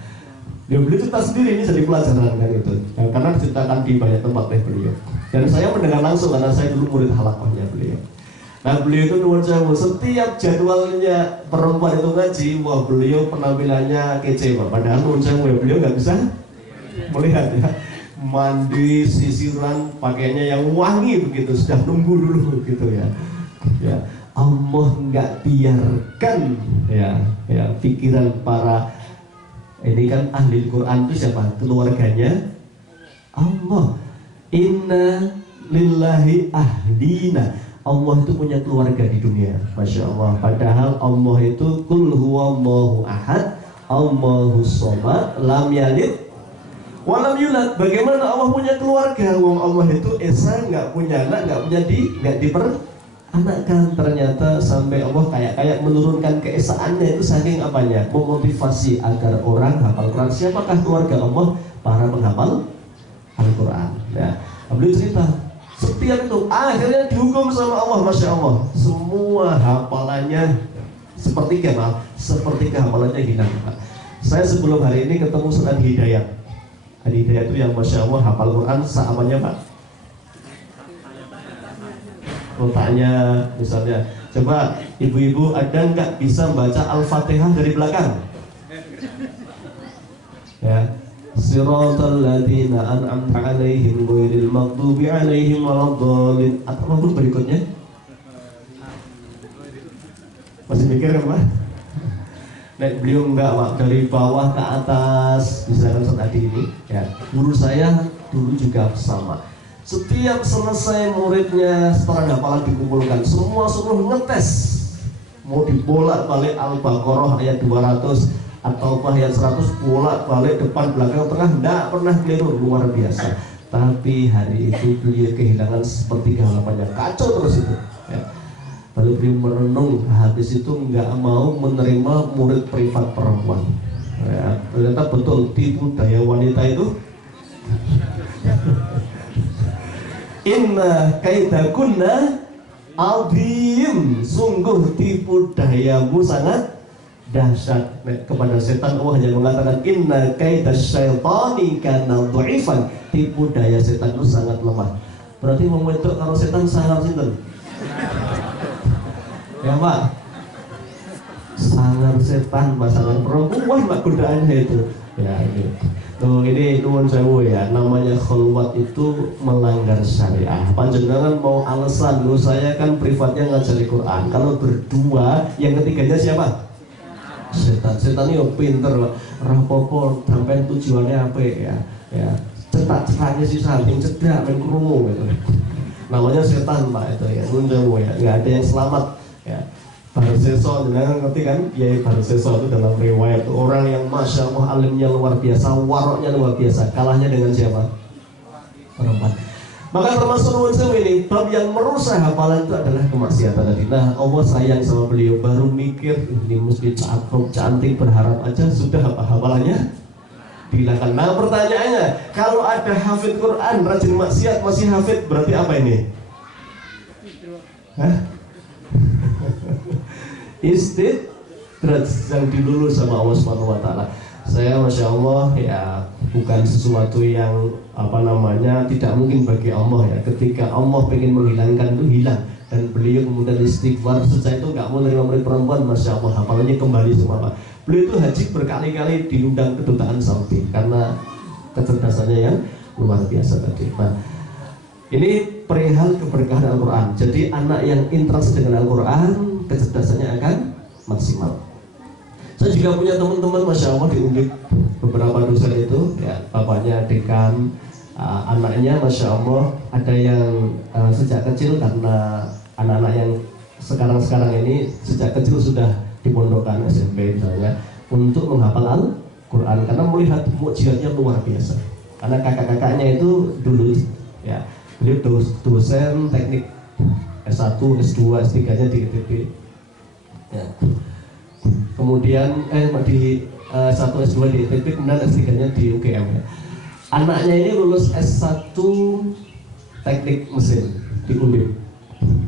Beliau cerita sendiri, ini jadi pelajaran kan itu. Nah, karena diceritakan di banyak tempat oleh beliau. Dan saya mendengar langsung karena saya dulu murid halakohnya beliau. Nah beliau itu nuwun sewu, setiap jadwalnya perempuan itu ngaji, wah beliau penampilannya kece Pak. Padahal nuwun sewu ya, beliau nggak bisa melihat ya. Mandi, sisiran, pakainya yang wangi begitu, sudah nunggu dulu gitu ya. Ya, Allah nggak biarkan ya pikiran para ini kan ahli Quran itu siapa? Keluarganya Allah. Inna lillahi ahdina. Allah itu punya keluarga di dunia, masya Allah. Padahal Allah itu kul huwallahu ahad, Allahus somad, lam yalid walam yulad. Bagaimana Allah punya keluarga? Wong Allah itu esa, nggak punya anak, nggak diperanakkan. Ternyata sampai Allah kayak menurunkan keesaannya itu saking apanya? Memotivasi agar orang hafal Quran. Siapakah keluarga Allah? Para penghafal Al-Quran. Nah, beliau cerita setiap itu akhirnya dihukum sama Allah, masya Allah. Semua hafalannya seperti hafalannya hilang. Saya sebelum hari ini ketemu Ustaz Hidayat. Hidayat itu yang masya Allah hafal Quran seamanya Pak. Tanya misalnya, coba ibu-ibu ada nggak bisa baca Al-Fatihah dari belakang? Ya. Siratal ladzina an'amta 'alaihim ghairil maghdubi 'alaihim waladdallin. Apa berikutnya? Masih mikir kan Pak? Nah, beliau enggak Pak, dari bawah ke atas. Misalkan tadi ini ya, guru saya dulu juga sama. Setiap selesai muridnya setelah hafalan dikumpulkan, semua suruh ngetes. Mau dibolak-balik Al-Baqarah ayat 200 atau ayat 100, bolak-balik depan belakang tengah, enggak pernah keliru, luar biasa. Tapi hari itu beliau kehilangan sepertiga halamannya, kacau terus itu ya. Lalu beliau merenung, habis itu nggak mau menerima murid privat perempuan ya. Ternyata betul tipu daya wanita itu. Inna kaidakunna azim, sungguh tipu dayamu sangat dahsyat. Kepada setan Allah hanya mengatakan inna kaidasyaitani kana dhaifan, tipu daya setan itu sangat lemah. Berarti membentuk kalau setan sangat sinten? Ya Pak, sangat setan pasangan perempuan Pak godaannya itu. Ya ini. Tuh ini nuwun sewu ya, namanya khulwat itu melanggar syariah. Panjenengan mau alasan, lu saya kan privatnya ngajari Quran. Kalau berdua, yang ketiganya siapa? Setan ini pinter rapopo sampai tujuannya apa ya cetak-cetaknya sih saling cedak main kerungu gitu. Namanya setan Pak itu ya, nunjau ya, nggak ada yang selamat ya. Barseso, jangan ngerti kan? Kiai Barseso itu dalam riwayat itu orang yang masya Allah alimnya luar biasa, waroknya luar biasa. Kalahnya dengan siapa? Perempuan. Maka termasuk nuwun sewu ini, bab yang merusak hafalan itu adalah kemaksiatan tadi. Nah, Allah sayang sama beliau, baru mikir ini mesti cakep, cantik, berharap aja sudah hafalannya dihilangkan. Nah, pertanyaannya, kalau ada hafid Quran, rajin maksiat, masih hafid, berarti apa ini? Hah? Istidraj yang dilulus sama Allah Subhanahu wa taala. Saya masya Allah ya, bukan sesuatu yang tidak mungkin bagi Allah ya. Ketika Allah pengen menghilangkan itu hilang, dan beliau kemudian istighfar. Setelah itu nggak mau menerima murid perempuan, masya Allah hafalannya kembali semua Pak. Beliau itu haji berkali-kali diundang kedutaan Saudi karena kecerdasannya yang luar biasa tadi. Nah, ini perihal keberkahan Al-Quran. Jadi anak yang interaksi dengan Al-Quran, kecerdasannya akan maksimal. Saya juga punya teman-teman, masya Allah di Undip, beberapa dosen itu, ya, bapaknya dekan, anaknya, masya Allah, ada yang sejak kecil karena anak-anak yang sekarang ini sejak kecil sudah dipondokkan SMP misalnya untuk menghafal Al-Quran karena melihat mukjizatnya luar biasa. Karena kakak-kakaknya itu dulu, ya, beliau dosen teknik S1, S2, S3-nya di ITB. Ya. Kemudian di S1, S2 di ITB, kemudian S3-nya di UGM ya. Anaknya ini lulus S1 teknik mesin di Undip.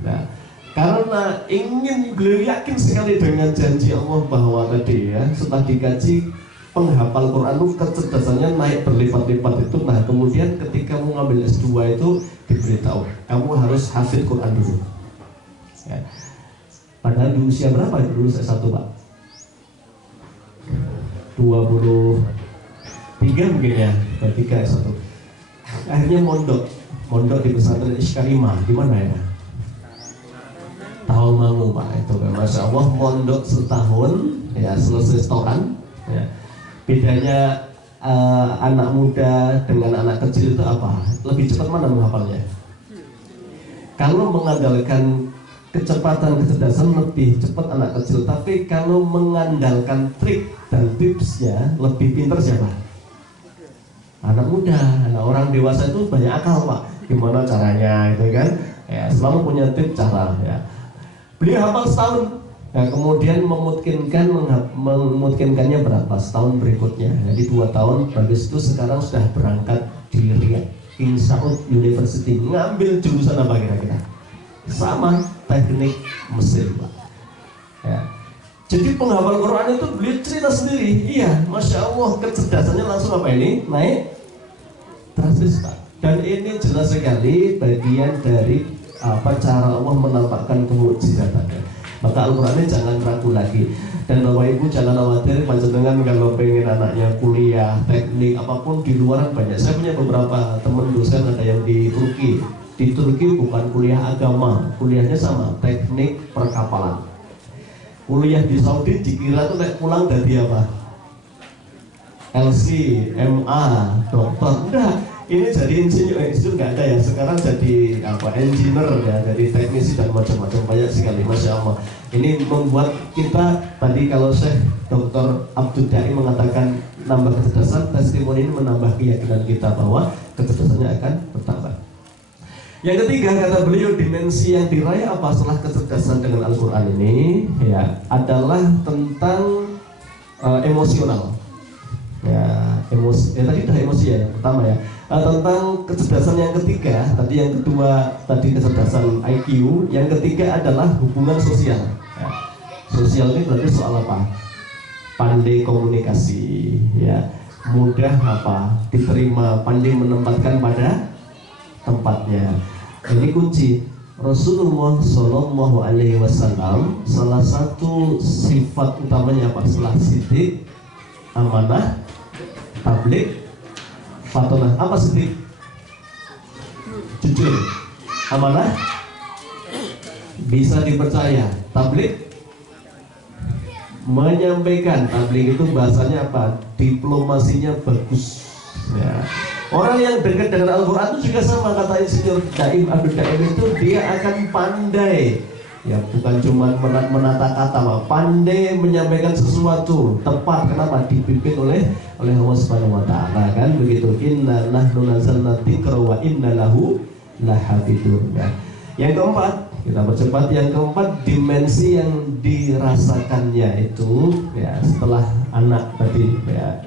Nah, karena beliau yakin sekali dengan janji Allah bahwa tadi ya, setelah dikaji penghafal Quran itu kecerdasannya naik berlipat-lipat itu. Nah kemudian ketika mau ngambil S2 itu diberitahu kamu harus hafid Quran dulu ya. Padahal di usia berapa itu lulus S1 Pak? 23 mungkin ya, 23 S1. Akhirnya mondok di pesantren Iskarimah. Di mana ya? Tawangmangu Pak. Itu Masya Allah, mondok setahun ya, selesai setoran ya. Bedanya anak muda dengan anak kecil itu apa? Lebih cepat mana menghafalnya? Kalau mengandalkan kecepatan kecerdasan lebih cepat anak kecil, tapi kalau mengandalkan trik dan tipsnya lebih pintar siapa? Anak muda. Nah, orang dewasa itu banyak akal Pak, gimana caranya itu kan ya, selalu punya tips cara ya. Beliau hafal setahun, nah, kemudian memungkinkannya berapa? Setahun berikutnya, jadi 2 tahun. Habis itu sekarang sudah berangkat di Riyadh King Saud University, ngambil jurusan apa kira-kira? Sama, teknik mesin Pak ya. Jadi penghafal Quran itu beliau cerita sendiri, iya, Masya Allah, kecerdasannya langsung apa ini? Naik drastis Pak. Dan ini jelas sekali bagian dari cara Allah menampakkan kemukjizatannya. Maka Al-Quran ini jangan ragu lagi. Dan Bapak Ibu jangan khawatir, panjenengan kalau pengen anaknya kuliah, teknik, apapun di luar banyak. Saya punya beberapa teman dosen ada yang di Turki. Di Turki bukan kuliah agama, kuliahnya sama, teknik perkapalan. Kuliah di Saudi dikira tuh naik pulang dari apa? LC, MA, dokter. Enggak, ini jadi insinyur nggak ada ya. Sekarang jadi apa? Engineer ya, jadi teknisi dan macam-macam, banyak sekali, Masya Allah. Ini membuat kita tadi kalau Syekh Dr. Abdul Dai mengatakan nambah kecerdasan, testimoni ini menambah keyakinan kita bahwa kecerdasannya akan bertambah. Yang ketiga, kata beliau, dimensi yang diraih apa setelah kecerdasan dengan Al-Quran ini ya, adalah tentang emosional ya, tadi udah emosi ya, pertama ya, tentang kecerdasan yang ketiga, tadi yang kedua tadi kecerdasan IQ, yang ketiga adalah hubungan sosial ya. Sosial ini berarti soal apa? Pandai komunikasi ya, mudah apa? Diterima, pandai menempatkan pada tempatnya. Ini kunci. Rasulullah Shallallahu Alaihi Wasallam salah satu sifat utamanya apa? Setelah sidik, amanah, tabligh, fatonah. Apa sidik? Jujur, amanah, bisa dipercaya, tabligh, menyampaikan. Tabligh itu bahasanya apa? Diplomasinya bagus ya. Orang yang dekat dengan Al-Quran itu juga sama, kata insinyur Daim Abdul Daim itu, dia akan pandai ya, bukan cuma menata kata, pandai menyampaikan sesuatu tepat. Kenapa? Dipimpin oleh Allah Subhanahu wa taala kan begitu. Inna nahnu nazzalna dzikra wa inna lahu lahafidun ya. Yang keempat, kita percepat, yang keempat, dimensi yang dirasakannya itu ya, setelah anak tadi ya,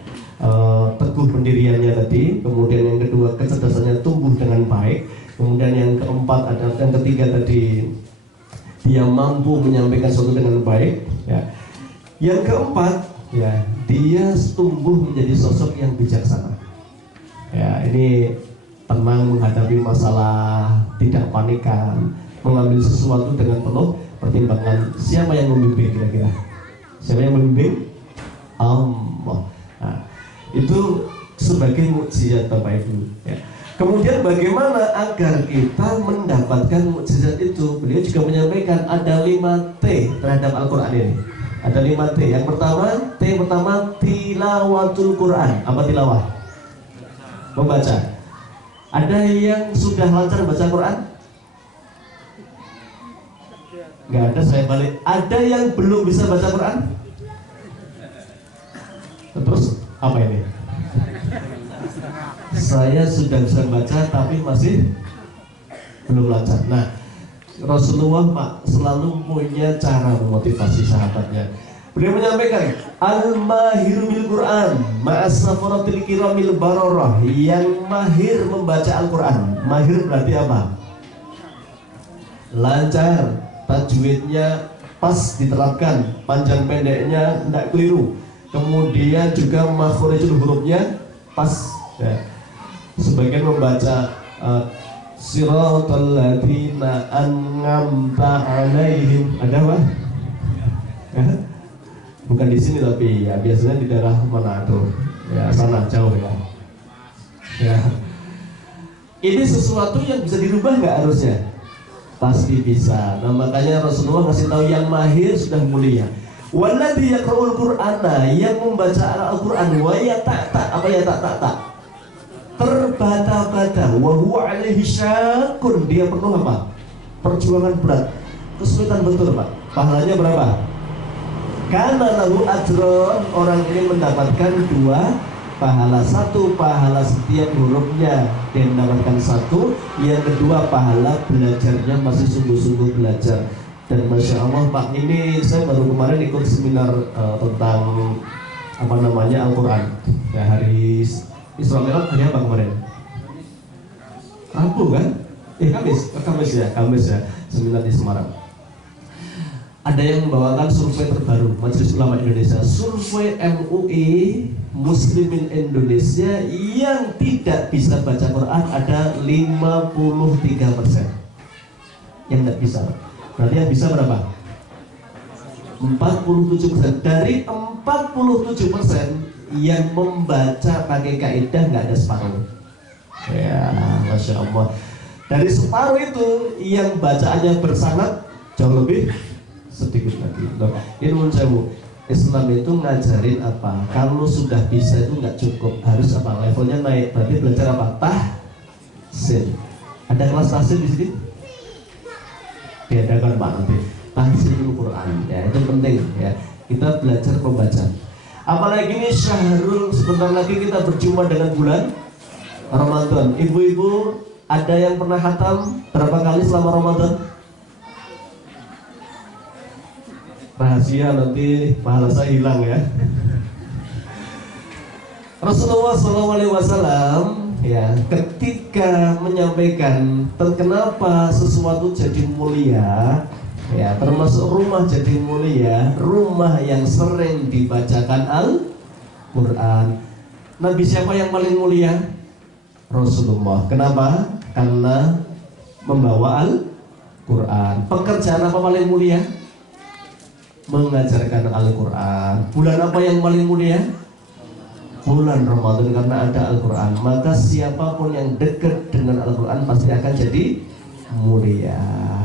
teguh pendiriannya tadi, kemudian yang kedua kecerdasannya tumbuh dengan baik, kemudian yang keempat adalah, yang ketiga tadi dia mampu menyampaikan sesuatu dengan baik ya. Yang keempat ya, dia tumbuh menjadi sosok yang bijaksana ya. Ini tenang menghadapi masalah, tidak panikan, mengambil sesuatu dengan penuh pertimbangan. Siapa yang membimbing kira-kira? Siapa yang membimbing? Allah. Nah, itu sebagai mukjizat Bapak Ibu ya. Kemudian bagaimana agar kita mendapatkan mukjizat itu? Beliau juga menyampaikan ada 5 T terhadap Al-Quran ini. Ada 5 T. Yang pertama, T pertama, tilawatul Quran. Apa tilawah? Membaca. Ada yang sudah lancar baca Quran? Nggak ada, saya balik. Ada yang belum bisa baca Quran? Terus apa ini? Saya sudah bisa baca tapi masih belum lancar. Nah, Rasulullah Pak selalu punya cara memotivasi sahabatnya. Beliau menyampaikan, al-mahiru bil Quran ma'as-safaratil kiramil bararah, yang mahir membaca Al-Quran. Mahir berarti apa? Lancar, tajwidnya pas diterapkan, panjang pendeknya tidak keliru. kemudian juga makhrijul hurufnya pas ya. Sebagian membaca siratal ladzina an'amta 'alaihim, ada apa? Ya. Bukan di sini tapi ya biasanya di daerah Manado ya, sana jauh ya. Ya, ini sesuatu yang bisa dirubah nggak harusnya? Pasti bisa. Nah makanya Rasulullah kasih tahu yang mahir sudah mulia. Walladzi yaqra'ul Qur'ana, yang membaca Al-Qur'an, wa yata apa ya tak terbata-bata, wa huwa alaihi syakun, dia penuh apa? Perjuangan berat, kesulitan betul Pak. Pahalanya berapa? Karena lahu ajron, orang ini mendapatkan 2 pahala. 1 pahala setiap hurufnya dia mendapatkan 1, yang kedua pahala belajarnya masih sungguh-sungguh belajar. Dan Masya Allah Pak, ini saya baru kemarin ikut seminar tentang apa namanya Al-Quran ya, hari Isra Mi'raj, hari apa kemarin? Rabu kan? Kamis ya, seminar di Semarang. Ada yang membawakan survei terbaru Majelis Ulama Indonesia, survei MUI Muslimin Indonesia yang tidak bisa baca Quran ada 53% yang nggak bisa. Berarti yang bisa berapa? 47%. Dari 47% yang membaca pakai kaidah nggak ada separuh. Ya, Masya Allah. Dari separuh itu yang bacaannya bersanad jauh lebih sedikit lagi. Ini menurut saya, Islam itu ngajarin apa? Kalau sudah bisa itu nggak cukup, harus apa? Levelnya naik. Berarti belajar apa? Tahsin. Ada kelas tahsin di sini? Diadakan Pak nanti. Tahsinul Quran. Ya, itu penting ya. Kita belajar membaca. Apalagi ini syahrul, sebentar lagi kita berjumpa dengan bulan Ramadan. Ibu-ibu ada yang pernah khatam berapa kali selama Ramadan? Rahasia, nanti pahala saya hilang ya. Rasulullah SAW ya ketika menyampaikan kenapa sesuatu jadi mulia ya, termasuk rumah jadi mulia, rumah yang sering dibacakan Al-Quran. Nabi siapa yang paling mulia? Rasulullah. Kenapa? Karena membawa Al-Quran. Pekerjaan apa paling mulia? Mengajarkan Al-Quran. Bulan apa yang paling mulia? Bulan Ramadan, karena ada Al-Quran. Maka siapapun yang dekat dengan Al-Quran pasti akan jadi mulia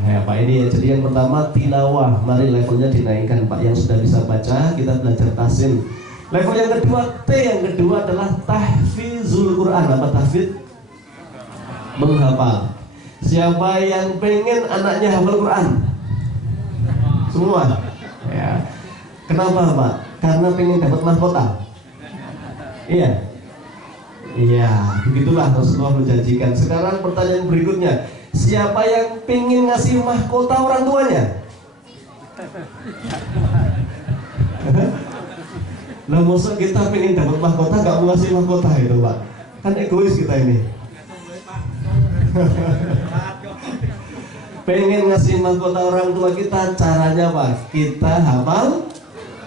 ya Pak. Ini ya, jadi yang pertama tilawah, mari levelnya dinaikkan Pak. Yang sudah bisa baca kita belajar tahsin. Level yang kedua, yang kedua adalah tahfizul Quran. Apa tahfiz? Menghafal. Siapa yang pengen anaknya hafal Quran? Semua ya. Kenapa Pak? Karena pengen dapat mahkota. Iya. Iya, begitulah Rasulullah menjanjikan. Sekarang pertanyaan berikutnya, siapa yang pengen ngasih mahkota orang tuanya? Nah, masa kita pengen dapat mahkota gak mau ngasih mahkota itu Pak? Kan egois kita ini. Pengen ngasih mahkota orang tua kita, caranya Pak? Kita hafal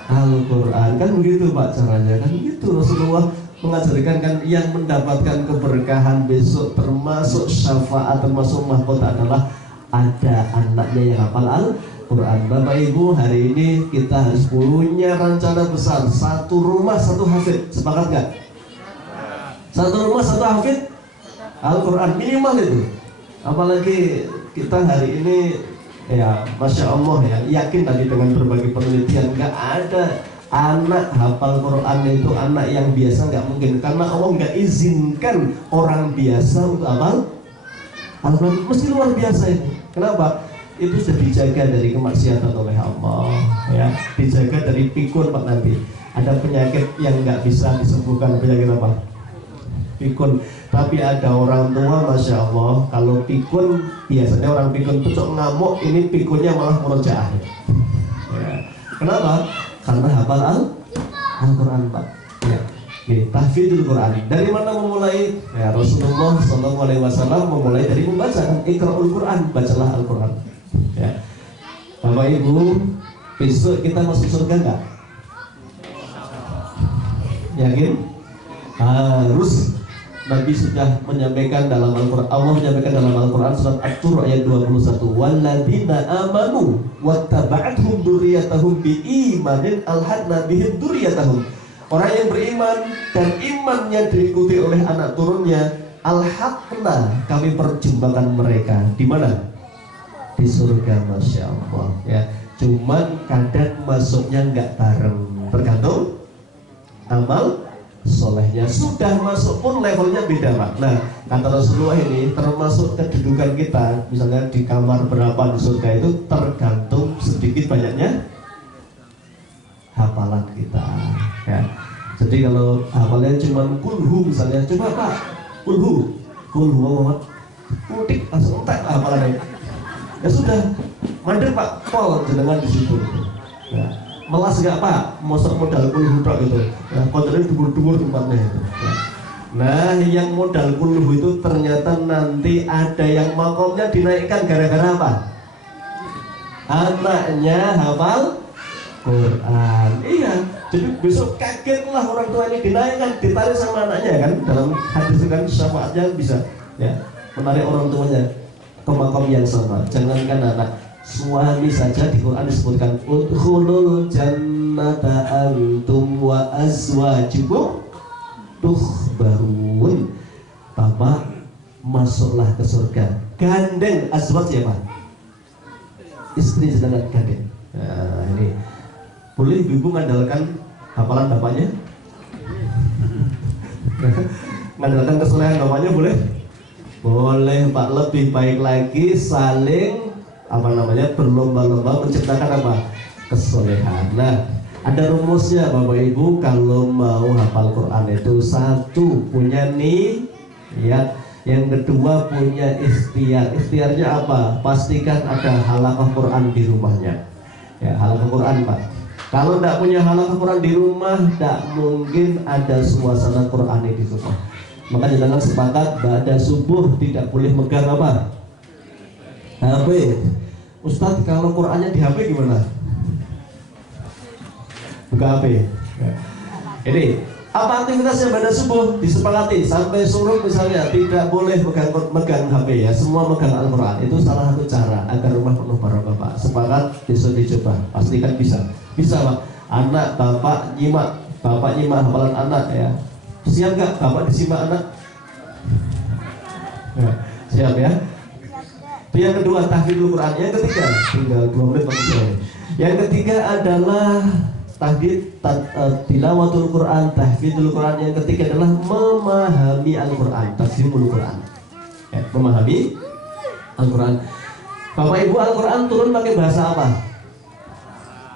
Al-Quran, kan begitu Pak caranya, kan begitu. Rasulullah mengajarkan kan yang mendapatkan keberkahan besok termasuk syafaat, termasuk mahkota adalah ada anaknya yang hafal Al-Quran. Bapak Ibu, hari ini kita harus punya rencana besar, satu rumah satu hafid. Sepakat nggak? Satu rumah satu hafid Al-Quran minimal itu. Apalagi kita hari ini ya, Masya Allah ya, yakin tadi dengan berbagai penelitian nggak ada anak hafal Quran itu anak yang biasa, nggak mungkin, karena Allah nggak izinkan orang biasa untuk hafal Al-Quran. Mesti luar biasa itu. Kenapa? Itu sudah dijaga dari kemaksiatan oleh Allah ya, dijaga dari pikun Pak. Nanti ada penyakit yang nggak bisa disembuhkan. Penyakit apa? Pikun. Tapi ada orang tua Masya Allah, kalau pikun, biasanya orang pikun itu cok ngamuk, ini pikunnya malah murojaah ya. Kenapa? Karena hafal Al-Quran Pak ya. Tahfidzul Quran. Dari mana memulai? Ya, Rasulullah SAW memulai dari membaca. Iqra'ul Quran, bacalah Al-Quran ya. Bapak Ibu, besok kita masuk surga enggak? Yakin? Harus. Nabi sudah menyampaikan dalam Al-Quran, Allah menyampaikan dalam Al-Quran surat At-Tur ayat 21, walladzina amanu wattaba'athum dzurriyyatahum biimanin alhaqna bihim dzurriyyatahum. Orang yang beriman dan imannya diikuti oleh anak turunnya, alhaqna, kami perjumpakan mereka di mana? Di surga, masya Allah. Ya, cuman kadang masuknya nggak bareng, tergantung amal solehnya. Sudah masuk pun levelnya beda, Pak. Nah, kata Rasulullah ini termasuk kedudukan kita, misalnya di kamar berapa di surga itu tergantung sedikit banyaknya hafalan kita. Ya. Jadi kalau hafalannya cuma kulhu misalnya, coba Pak, kulhu Muhammad, kutik langsung entek hafalannya. Ya sudah, mandek Pak, pol jenengan di situ. Ya. Melas gak Pak, mosok modal kulhu tok gitu. Nah, kontennya dubur-dubur tempatnya itu. Ya. Nah, yang modal kulhu itu ternyata nanti ada yang makomnya dinaikkan gara-gara apa? Anaknya hafal Quran. Iya, jadi besok kagetlah orang tua ini dinaikkan, ditarik sama anaknya kan. Dalam hadis kan syafaatnya bisa ya menarik orang tuanya ke makom yang sama. Jangankan anak, suami saja di Quran disebutkan udkhulul jannata antum wa azwajukum tuhbarun. Bapak masuklah ke surga. Gandeng azwaj ya Pak, istri sedangkan gandeng. Nah ini boleh ibu mengandalkan hafalan bapaknya, mengandalkan kesolehan bapaknya boleh? Boleh Pak. Lebih baik lagi saling berlomba-lomba menciptakan apa? Kesolehan. Nah, ada rumusnya Bapak Ibu kalau mau hafal Quran itu, satu punya niat, yang kedua punya ikhtiar. Ikhtiarnya apa? Pastikan ada halaqah Quran di rumahnya. Ya, halaqah Quran Pak. Kalau tidak punya halaqah Quran di rumah, tidak mungkin ada suasana Quran di rumah. Maka jangan sepakat ba'da subuh tidak boleh megang apa? HP. Ustadz, kalau Qurannya di HP gimana? Buka HP. Ini apa aktivitasnya pada subuh? Disepakati sampai suruh misalnya tidak boleh megang HP ya, semua megang Al-Quran. Itu salah satu cara agar rumah penuh barokah Pak. Sepakat, besok dicoba, pastikan bisa. Bisa Pak. Anak bapak nyimak hafalan anak ya. Siap nggak bapak disimak anak? Ya, siap ya. Itu yang kedua, tahfidzul Quran. Yang ketiga, tinggal 2 menit maksudnya. Yang ketiga adalah tilawatul Quran, tahfidzul Quran. Yang ketiga adalah memahami Al-Quran, tafsirul Quran. Ya, memahami Al-Quran. Bapak Ibu, Al-Quran turun pakai bahasa apa?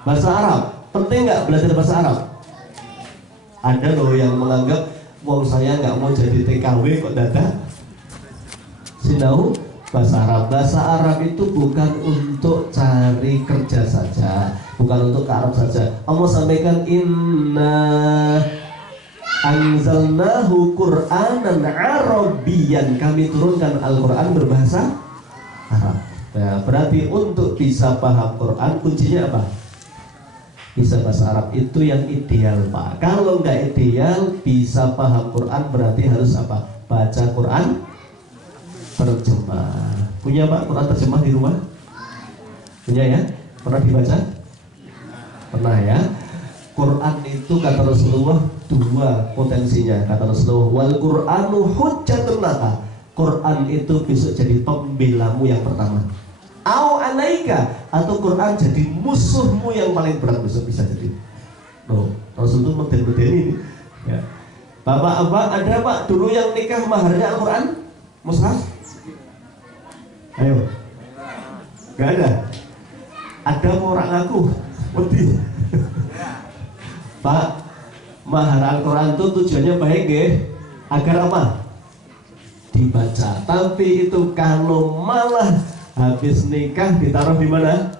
Bahasa Arab. Penting nggak belajar bahasa Arab? Ada loh yang menganggap, wong saya nggak mau jadi TKW kok dadah sinau bahasa Arab. Bahasa Arab itu bukan untuk cari kerja saja, bukan untuk ke Arab saja. Allah sampaikan inna anzalnahu Qur'anan Arabiyyan, kami turunkan Al-Quran berbahasa Arab. Nah, berarti untuk bisa paham Quran kuncinya apa? Bisa bahasa Arab, itu yang ideal Pak. Kalau nggak ideal, bisa paham Quran berarti harus apa? Baca Quran terjemah. Punya Pak Quran terjemah di rumah? Punya ya? Pernah dibaca? Pernah ya? Quran itu kata Rasulullah 2 potensinya. Kata Rasulullah, wal Qur'anu hujjatun laka. Quran itu besok jadi pembelamu yang pertama. Au alaika, atau Quran jadi musuhmu yang paling berat besok bisa jadi. Rasul itu model-model ini. Ya. Bapak apa ada Pak dulu yang nikah maharnya Al-Quran? Mushaf? Ayo. Gak ada. Ada mau orang ngaku? Wedi. Pak, mahar Al-Quran itu tujuannya baik ya, agar apa? Dibaca. Tapi itu kalau malah habis nikah ditaruh di mana?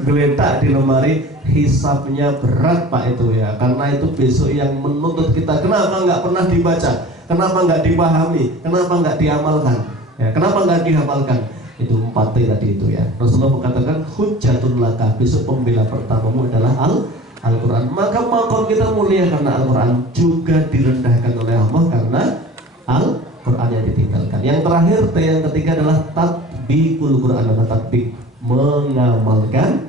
Geletak di lemari, hisabnya berat Pak itu ya. Karena itu besok yang menuntut kita. Kenapa nggak pernah dibaca? Kenapa nggak dipahami? Kenapa nggak diamalkan? Ya, kenapa nggak dihafalkan? Itu 4T tadi itu ya. Rasulullah mengatakan hujjatun laka, besok pembela pertamamu adalah Al-Quran. Maka makom kita mulia karena Al-Quran, juga direndahkan oleh Allah karena Al-Quran yang ditinggalkan. Yang terakhir, yang ketiga adalah tatbikul Quran atau tatbik, mengamalkan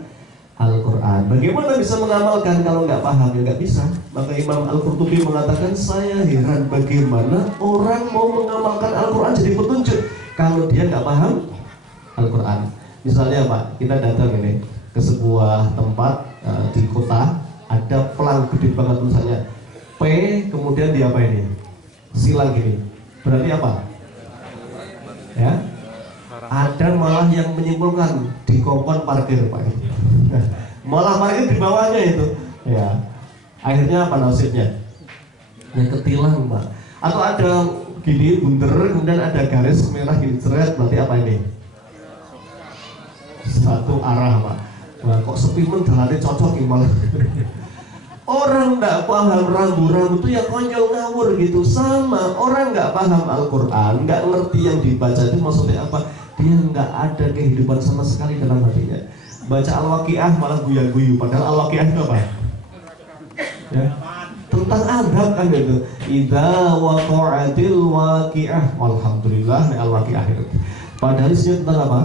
Al-Quran. Bagaimana bisa mengamalkan kalau nggak paham? Ya nggak bisa. Maka Imam Al-Qurtubi mengatakan, saya heran bagaimana orang mau mengamalkan Al-Quran jadi petunjuk kalau dia nggak paham Al-Quran. Misalnya Pak, kita datang ini ke sebuah tempat di kota, ada pelang gede banget tulisannya P, kemudian di apa ini? Silang gini. Berarti apa? Ya. Ada malah yang menyimpulkan di kompon parkir Pak. Malah parkir di bawahnya itu. Ya. Akhirnya apa nasibnya? Ya ketilang Pak. Atau ada gini bunder, kemudian ada garis merah gini seret, berarti apa ini? Satu arah Pak. Wah, kok sepi men dalane cocok malah. Orang nggak paham rambu-rambu itu ya konyol ngawur gitu. Sama orang nggak paham Al-Quran, nggak ngerti yang dibaca itu maksudnya apa, dia nggak ada kehidupan sama sekali dalam hatinya. Baca Al-Waqiah malah guyu-guyu, padahal Al-Waqiah itu apa? Ya, tentang adab kan itu. Idza waqa'atil waqi'ah, alhamdulillah Al-Waqiah itu. Padahal isinya tentang apa?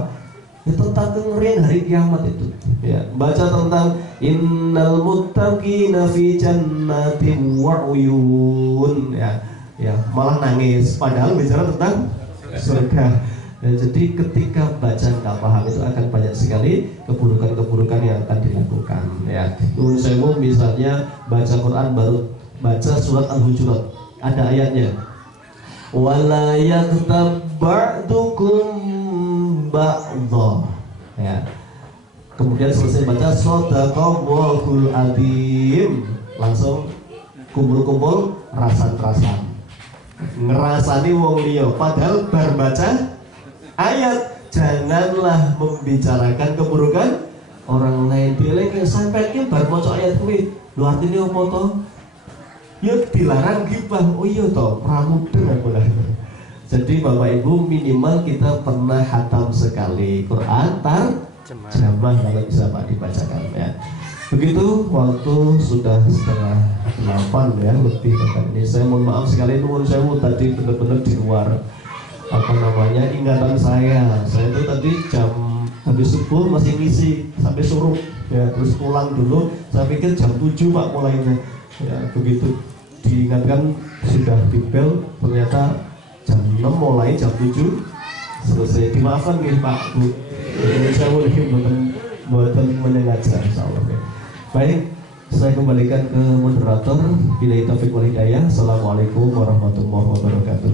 Ya, tentang kengerian hari kiamat itu. Ya, baca tentang innal muttaqina fi jannatin wa uyun, ya, ya malah nangis. Padahal bicara tentang surga. Dan jadi ketika baca nggak paham itu akan banyak sekali keburukan-keburukan yang akan dilakukan. Ya, Nun Sewu misalnya baca Quran baru baca surat Al-Hujurat, ada ayatnya. Wala yaghtab ba'dukum ba'dha, ya. Kemudian selesai baca shadaqallahul adzim, langsung kumpul-kumpul rasan-rasan ngerasani wong liya, padahal bar baca ayat. Janganlah membicarakan keburukan orang lain. Dilek sampai ki bar maca ayat kuwi lho artine apa to? Ya dilarang gibah. Oh iya to, pramudeng aku lah. Jadi Bapak Ibu minimal kita pernah hatam sekali Quran terjemah kalau bisa Pak dibacakan ya. Begitu, waktu sudah setengah 8 ya, lebih bahkan ini. Saya mohon maaf sekali, nuwun sewu tadi benar-benar di luar apa namanya ingatan saya. Saya itu tadi jam habis subuh masih ngisi sampai suruh ya, terus pulang dulu. Saya pikir jam 7 Pak mulainya. Ya, begitu diingatkan sudah dibel, ternyata jam 6 mulai, jam 7 selesai. Dimaafkan nih Pak Bu, ini saya buatan menyengaja insyaallah. Baik, saya kembalikan ke moderator. Billahi taufiq wal hidayah. Assalamualaikum warahmatullahi wabarakatuh.